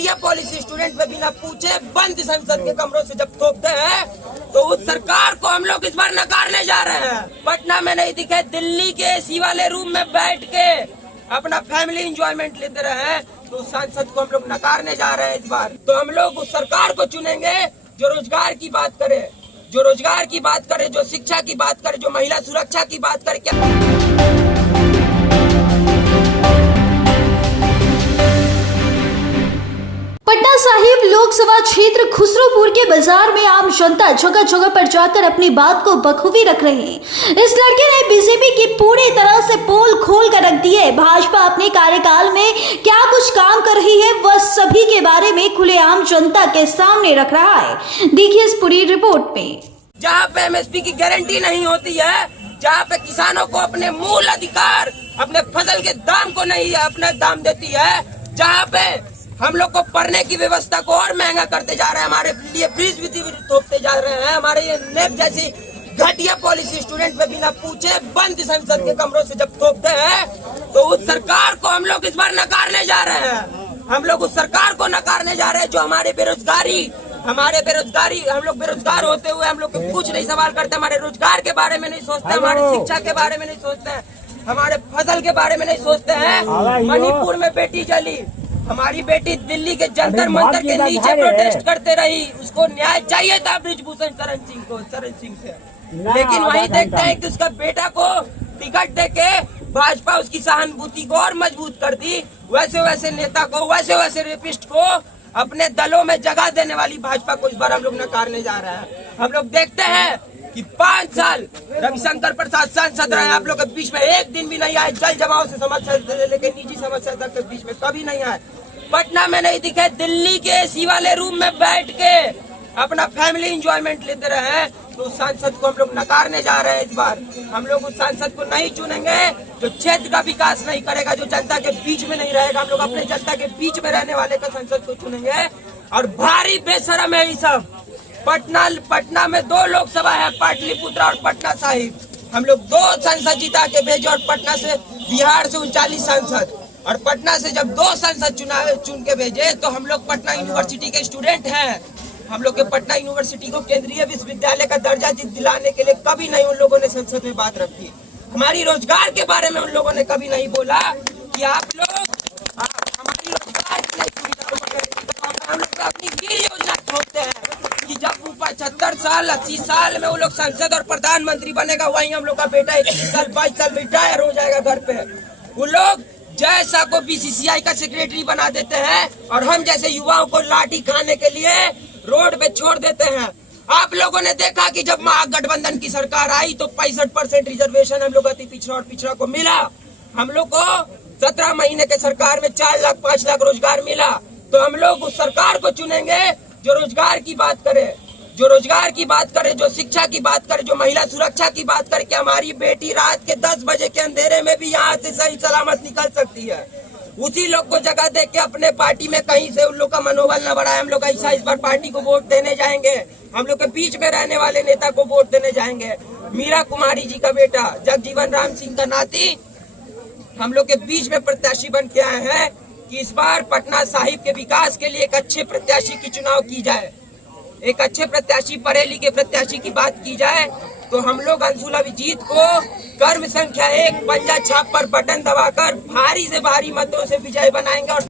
घटिया policy student पे बिना पूछे बंद संसद के कमरों से जब थोपते हैं तो उस सरकार को हम लोग इस बार नकारने जा रहे हैं। पटना में नहीं दिखे, दिल्ली के एसी वाले रूम में बैठ के अपना फैमिली एंजॉयमेंट लेते रहे, तो उस सांसद को हम लोग नकारने जा रहे हैं इस बार। तो हम लोग उस सरकार को चुनेंगे जो रोजगार की बात करे, जो शिक्षा की बात करे, जो महिला सुरक्षा की बात करे। पटना साहिब लोकसभा क्षेत्र खुसरोपुर के बाजार में आम जनता जगह जगह पर जाकर अपनी बात को बखूबी रख रहे हैं। इस लड़के ने बीजेपी की पूरी तरह से पोल खोल कर रख दी है। भाजपा अपने कार्यकाल में क्या कुछ काम कर रही है वह सभी के बारे में खुलेआम जनता के सामने रख रहा है। देखिए इस पूरी रिपोर्ट में। जहाँ पे एमएसपी की गारंटी नहीं होती है, जहाँ पे किसानों को अपने मूल अधिकार, अपने फसल के दाम को नहीं अपना दाम देती है, जहाँ पे हम लोग को पढ़ने की व्यवस्था को और महंगा करते जा रहे हैं, हमारे लिए फीस भी थोपते जा रहे हैं, हमारे ये नेप जैसी घटिया पॉलिसी स्टूडेंट पे बिना पूछे बंद संसद के कमरों से जब थोपते हैं तो उस सरकार को हम लोग इस बार नकारने जा रहे हैं। हम लोग उस सरकार को नकारने जा रहे हैं जो हमारे बेरोजगारी, हम लोग बेरोजगार होते हुए हम लोग कुछ नहीं सवाल करते, हमारे रोजगार के बारे में नहीं सोचते, हमारे शिक्षा के बारे में नहीं सोचते हैं, हमारे फसल के बारे में नहीं सोचते हैं। मणिपुर में बेटी जली, हमारी बेटी दिल्ली के जंतर मंतर के नीचे प्रोटेस्ट करते रही, उसको न्याय चाहिए था ब्रिजभूषण शरण सिंह से, लेकिन वहीं देखते हैं कि उसका बेटा को टिकट देके भाजपा उसकी सहानुभूति को और मजबूत कर दी। वैसे नेता को, वैसे रेपिस्ट को अपने दलों में जगह देने वाली भाजपा को इस बार हम लोग नकारने जा रहे हैं। हम लोग देखते हैं कि 5 साल रविशंकर प्रसाद सांसद रहे, आप लोग के बीच में एक दिन भी नहीं आए, जल जमाव से समस्या से लेकर निजी समस्या तक के बीच में कभी नहीं आए। पटना में नहीं दिखे, दिल्ली के एसी वाले रूम में बैठ के अपना फैमिली एंजॉयमेंट लेते रहे, तो उस सांसद को हम लोग नकारने जा रहे हैं इस बार। हम लोग उस सांसद को नहीं चुनेंगे जो क्षेत्र का विकास नहीं करेगा, जो जनता के बीच में नहीं रहेगा। हम लोग अपने जनता के बीच में रहने वाले का सांसद को चुनेंगे। और भारी बेशरम है ये सब। पटना में 2 लोकसभा है, पाटलिपुत्र और पटना साहिब। हम लोग 2 सांसद जिता के भेजे और पटना से, बिहार से 39 सांसद, और पटना से जब 2 सांसद चुन के भेजे तो हम लोग पटना यूनिवर्सिटी के स्टूडेंट हैं। हम लोग के पटना यूनिवर्सिटी को केंद्रीय विश्वविद्यालय का दर्जा दिलाने के लिए कभी नहीं उन लोगों ने संसद में बात रखी। हमारी रोजगार के बारे में उन लोगों ने कभी नहीं बोला कि आप लोग हमारी रोजगार की नहीं सुविधा। हम लोग अपनी वीर योजना खोलते हैं कि जब 75 साल 80 साल में वो लोग संसद और प्रधानमंत्री बनेगा, वहीं हम लोग का बेटा 21 साल 22 साल रिटायर हो जाएगा घर पे। वो लोग जैसा को बीसीसीआई का सेक्रेटरी बना देते हैं और हम जैसे युवाओं को लाठी खाने के लिए रोड पे छोड़ देते हैं। आप लोगों ने देखा कि जब महागठबंधन की सरकार आई तो 65% रिजर्वेशन हम लोग अति पिछड़ा और पिछड़ा को मिला। हम लोग को 17 महीने के सरकार में 4 लाख 5 लाख रोजगार मिला। तो हम लोग उस सरकार को चुनेंगे जो रोजगार की बात करे, जो शिक्षा की बात करे, जो महिला सुरक्षा की बात करे कि हमारी बेटी रात के 10 बजे के अंधेरे में भी यहाँ से सही सलामत निकल सकती है। उसी लोग को जगह दे के अपने पार्टी में कहीं से उन लोग का मनोबल न बढ़ाए। हम लोग ऐसा इस बार पार्टी को वोट देने जाएंगे, हम लोग के बीच में रहने वाले नेता को वोट देने जाएंगे। मीरा कुमारी जी का बेटा जगजीवन राम सिंह का नाती हम लोग के बीच में प्रत्याशी बन के आए हैं कि इस बार पटना साहिब के विकास के लिए एक अच्छे प्रत्याशी की चुनाव की जाए, एक अच्छे प्रत्याशी, पढ़े लिखे प्रत्याशी की बात की जाए। तो हम लोग अंशुल अभिजीत को कर्म संख्या 1 पंजा छाप पर बटन दबाकर भारी से भारी मतों से विजय बनाएंगे और